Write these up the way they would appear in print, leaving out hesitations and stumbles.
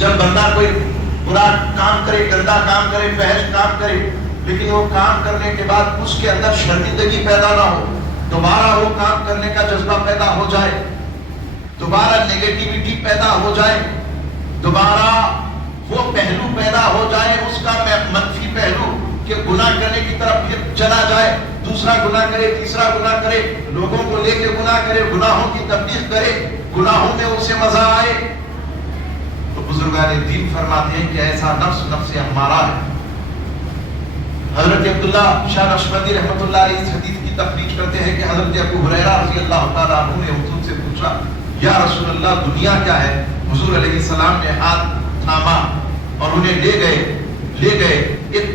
جب بندہ کوئی برا کام کرے، گندا کام کرے، فحش کام کرے، لیکن وہ کام کرنے کے بعد اس کے اندر شرمندگی پیدا نہ ہو، دوبارہ وہ کام کرنے کا جذبہ پیدا ہو جائے، دوبارہ نیگیٹیوٹی پیدا ہو جائے، دوبارہ وہ پہلو پیدا ہو جائے اس کا منفی پہلو کہ گناہ کرنے کی طرف پھر چلا جائے، دوسرا گناہ کرے، تیسرا گناہ کرے، لوگوں کو لے کے گناہ کرے، گناہوں کی تبلیغ کرے، گناہوں میں اسے مزہ آئے، تو بزرگان دین فرماتے ہیں کہ ایسا نفس نفس امارہ ہے۔ حضرت عبداللہ شاہ نقشبندی رحمۃ اللہ علیہ اس حدیث کی تخریج کرتے ہیں کہ حضرت ابو ہریرہ رضی اللہ تعالیٰ عنہ نے حضور سے پوچھا، یا رسول اللہ دنیا کیا ہے؟ حضور علیہ السلام نے ہاتھ تھاما اور انہیں لے گئے ایک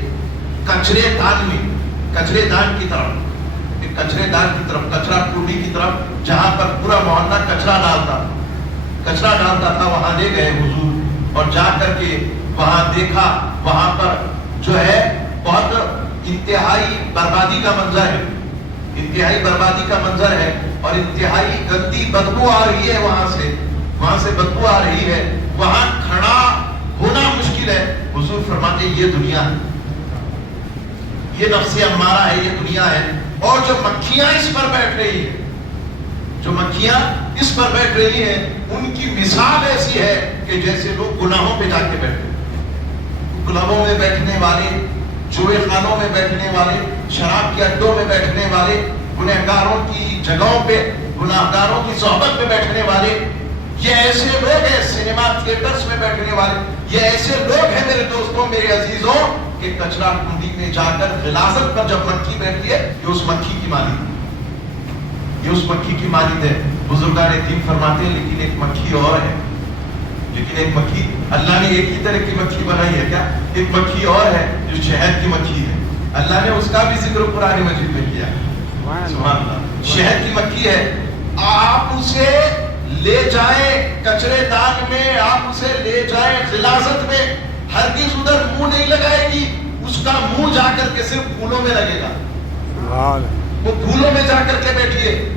کچرے دان میں، کچرے دان کی طرف، ایک کچرے دان کی طرف، کچرا کوڑی کی طرف، جہاں پر پورا محلہ کچرا ڈالتا تھا، وہاں لے گئے حضور، اور جا کر کے وہاں دیکھا، وہاں پر جو ہے بہت انتہائی بربادی کا منظر ہے، انتہائی بربادی کا منظر ہے، اور انتہائی گندی بدبو آ رہی ہے، وہاں سے بدبو آ رہی ہے، وہاں کھڑا ہونا مشکل ہے۔ حضور فرماتے یہ دنیا ہے، یہ نفس امارہ ہے، یہ دنیا ہے، اور جو مکھیاں اس پر بیٹھ رہی ہیں، جو مکھیاں اس پر بیٹھ رہی ہیں، ان کی مثال ایسی ہے کہ جیسے لوگ گناہوں پہ جا کے بیٹھے، کلبوں میں بیٹھنے والے، جوئے خانوں میں بیٹھنے والے، شراب کے اڈوں میں بیٹھنے والے، گنہگاروں کی جگہوں پہ، گناہگاروں کی صحبت میں بیٹھنے والے، یہ ایسے لوگ ہیں، سینما تھیٹرز میں بیٹھنے والے، یہ ایسے لوگ ہیں میرے دوستوں، میرے عزیزوں، کہ کچرا کنڈی میں جا کر غلاظت پر جب مکھی بیٹھی ہے، یہ اس مکھی کی مالک ہے، یہ اس مکھی کی مالک ہے۔ بزرگان دین فرماتے ہیں لیکن ایک مکھی اور ہے، لیکن ایک مکھی، اللہ نے ایک ہی طرح کی مکھی بنائی ہے کیا؟ ایک مکھی اور ہے جو شہد کی مکھی ہے، اللہ نے اس کا بھی ذکر قرآن مجید میں کیا ہے، سبحان اللہ، شہد کی مکھی ہے، آپ اسے لے جائیں کچرے دان میں، آپ اسے لے جائیں غلاظت میں، ہرگز ادھر منہ نہیں لگائے گی، اس کا منہ جا کر کے صرف پھولوں میں لگے گا، وہ پھولوں میں جا کر کے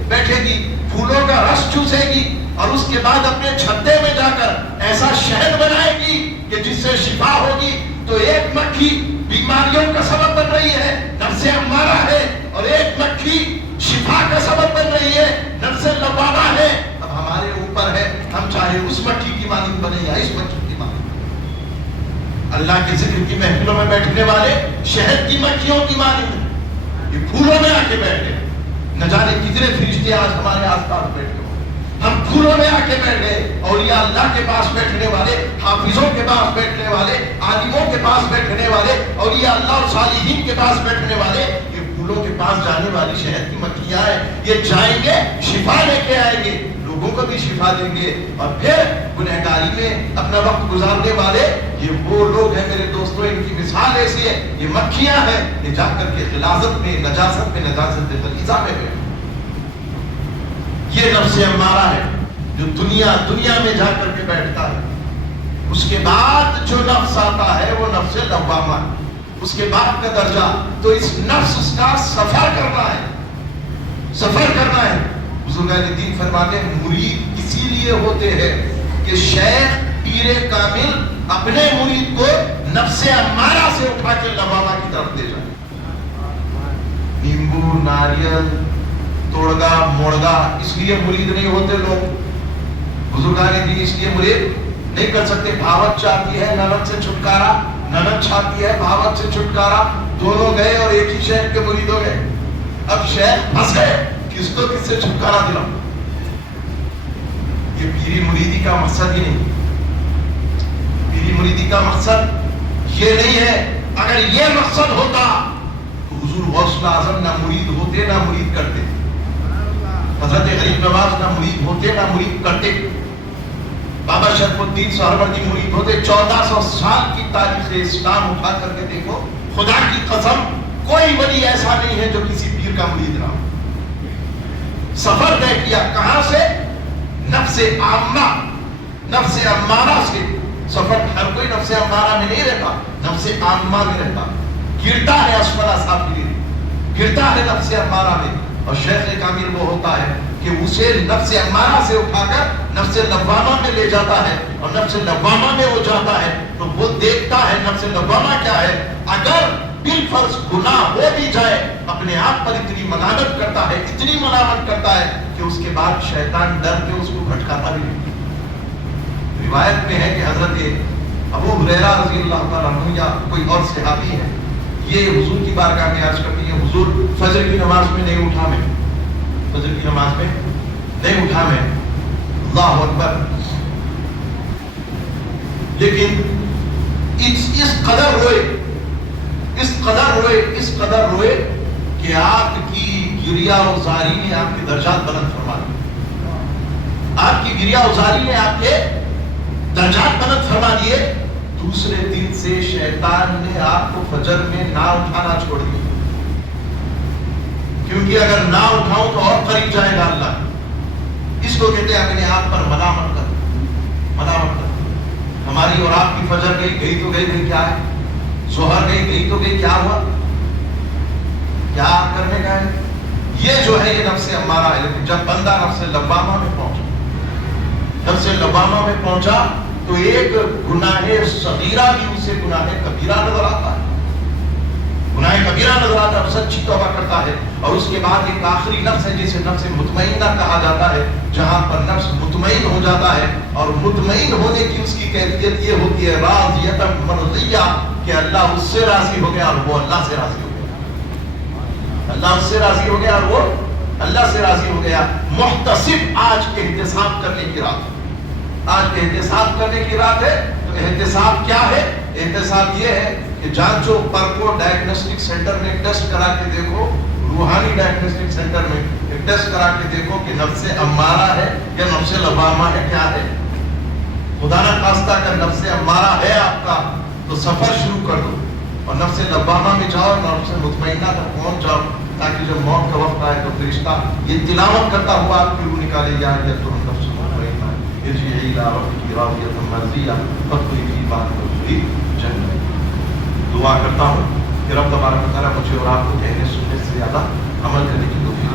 بیٹھے گی، پھولوں کا رس چوسے گی، اور اس کے بعد اپنے چھتے میں جا کر ایسا شہد بنائے گی کہ جس سے شفا ہوگی۔ تو ایک مکھی بیماریوں کا سبب بن رہی ہے، نفس امارہ ہے، اور ایک مکھی شفا کا سبب بن رہی ہے، نفس لوامہ ہے۔ اب ہمارے اوپر ہے، ہم چاہے اس مکھی کی مانند بنے یا اس مکھی کی مانند۔ اللہ کے ذکر کی محفلوں میں بیٹھنے والے شہد کی مکھیوں کی مانند، یہ پھولوں میں آ کے بیٹھے، نہ جانے کتنے فرشتے آج ہمارے آس پاس بیٹھے ہو، ہم پھولوں میں آ کے بیٹھ گئے۔ اولیاء اللہ کے پاس بیٹھنے والے، حافظوں کے پاس بیٹھنے والے، عالموں کے پاس بیٹھنے والے، اولیاء اللہ اور صالحین کے پاس بیٹھنے والے، یہ پھولوں کے پاس جانے والی شہد کی مکھیاں ہیں، یہ جائیں گے شفا لے کے آئیں گے، لوگوں کو بھی شفا دیں گے، اور پھر گنہگاری میں اپنا وقت گزارنے والے یہ وہ لوگ ہیں میرے دوستوں، ان کی مثال ایسی ہے، یہ مکھیاں ہیں، یہ جا کر کے غلاظت میں، نجاست غلیظہ میں بیٹھے۔ یہ نفس امارہ ہے جو دنیا میں جا کر کے بیٹھتا ہے۔ اس کے بعد جو نفس آتا ہے وہ نفس لوامہ ہے، اس کے بعد کا درجہ، تو اس نفس کا سفر کرنا ہے۔ بزرگان دین فرماتے ہیں مرید اسی لیے ہوتے ہیں کہ شیخ پیر کامل اپنے مرید کو نفس امارہ سے اٹھا کے لوامہ کی طرف لے جائے۔ نیمبو، ناریل، توڑگا موڑگا اس لیے مرید نہیں ہوتے لوگ، بزرگان دین اس لیے مرید نہیں کر سکتے۔ بھاوت چاہتی ہے ننت سے چھٹکارا، ننت چاہتی ہے بھاوت سے چھٹکارا، دونوں گئے اور ایک ہی شیخ کے مرید ہو گئے۔ اب شیخ پھنس گئے، کس کو کس سے چھٹکارا دلاؤں؟ یہ پیری مریدی کا مقصد ہی نہیں، پیری مریدی کا مقصد یہ نہیں ہے۔ اگر یہ مقصد ہوتا تو حضور غوث اعظم نہ مرید ہوتے نہ مرید کرتے، حضرت غریب نواز نہ مرید ہوتے نہ مرید کرتے، بابا شرف الدین سہروردی مرید ہوتے۔ 1400 سال کی تاریخ اسلام اٹھا کر کے دیکھو، خدا کی قسم کوئی ولی ایسا نہیں ہے جو کسی پیر کا مرید رہا۔ سفر طے کیا کہاں سے؟ نفس عامہ، نفس امارہ سے۔ سفر ہر کوئی نفس امارہ میں نہیں رہتا، نفس عامہ میں رہتا، گرتا ہے اسفل سافلین، گرتا ہے نفس امارہ میں۔ اور شیخ کامل وہ ہوتا ہے کہ اسے نفس امارہ سے اٹھا کر نفس لوامہ میں لے جاتا ہے، اور نفس لوامہ میں وہ جاتا ہے تو وہ دیکھتا ہے نفس لوامہ کیا ہے. اگر بالفرض گناہ ہو بھی جائے اپنے آپ پر اتنی ملامت کرتا ہے، اتنی ملامت کرتا ہے کہ اس کے بعد شیطان ڈر کے اس کو بھٹکاتا بھی نہیں. روایت میں ہے کہ حضرت ابو ہریرہ رضی اللہ تعالیٰ عنہ یا کوئی اور صحابی ہے، یہ حضور کی بارگاہ میں عرض کرتی ہے حضور فجر کی نماز میں نہیں اٹھا میں، فجر کی نماز میں نہیں اٹھا میں، اللہ اکبر. لیکن اس قدر روئے، اس قدر روئے کہ آپ کی گریہ و زاری نے آپ کے درجات بلند فرما دیے. آپ کی گریہ و زاری نے آپ کے درجات بلند فرما دیے. دوسرے دن سے شیطان نے آپ کو فجر میں نہ اٹھانا چھوڑ دیا، کیونکہ اگر نہ اٹھاؤں تو اور قریب جائے گا اللہ. اس کو کہتے ہیں اپنے آپ پر ملامت کر. ہماری اور آپ کی فجر گئی تو گئی کیا ہے، ظہر گئی تو گئی، کیا ہوا، کیا کرنے کا ہے. یہ جو ہے یہ نفس امارہ ہے. لیکن جب بندہ نفس لوامہ میں پہنچا تو ایک گناہ صغیرہ بھی اسے گناہ کبیرہ نظر آتا ہے، اور سچی توبہ کرتا ہے. اور اس کے بعد ایک آخری نفس ہے جسے نفس مطمئنہ کہا جاتا ہے، جہاں پر نفس مطمئن ہو جاتا ہے. اور مطمئن ہونے کی اس کی کیفیت یہ ہوتی ہے راضیۃ مرضیہ، کہ اللہ اس سے راضی ہو گیا اور وہ اللہ سے راضی ہو گیا. اللہ اس سے راضی ہو گیا اور وہ اللہ سے راضی ہو گیا. محتسب آج احتساب کرنے کی رات ہے، آج احتساب کرنے کی رات ہے. تو احتساب کیا ہے؟ احتساب یہ ہے کہ جانچو پرکھو، ڈائگنوسٹک سینٹر میں ٹیسٹ کرا کے دیکھو، روحانی ڈائگنوسٹک سینٹر میں ٹیسٹ کرا کے دیکھو کہ نفس امارہ ہے یا نفس لوامہ ہے، کیا ہے. خدا نہ خواستہ اگر نفس امارہ ہے آپ کا تو سفر شروع کر دو اور نفس لوامہ میں جاؤ، نفس مطمئنہ تک پہنچ جاؤ، تاکہ جب موت کا وقت آئے تو فرشتہ یہ تلاوت کرتا ہوا آپ کی روح نکالے، یا ایتھا نفس مطمئنہ ارجعی الی ربک راضیۃ مرضیہ فادخلی فی عبادی وادخلی جنتی. دعا کرتا ہوں کہ رب تبارک و تعالیٰ مجھے اور آپ کو کہنے سننے سے زیادہ عمل کرنے کی توفیق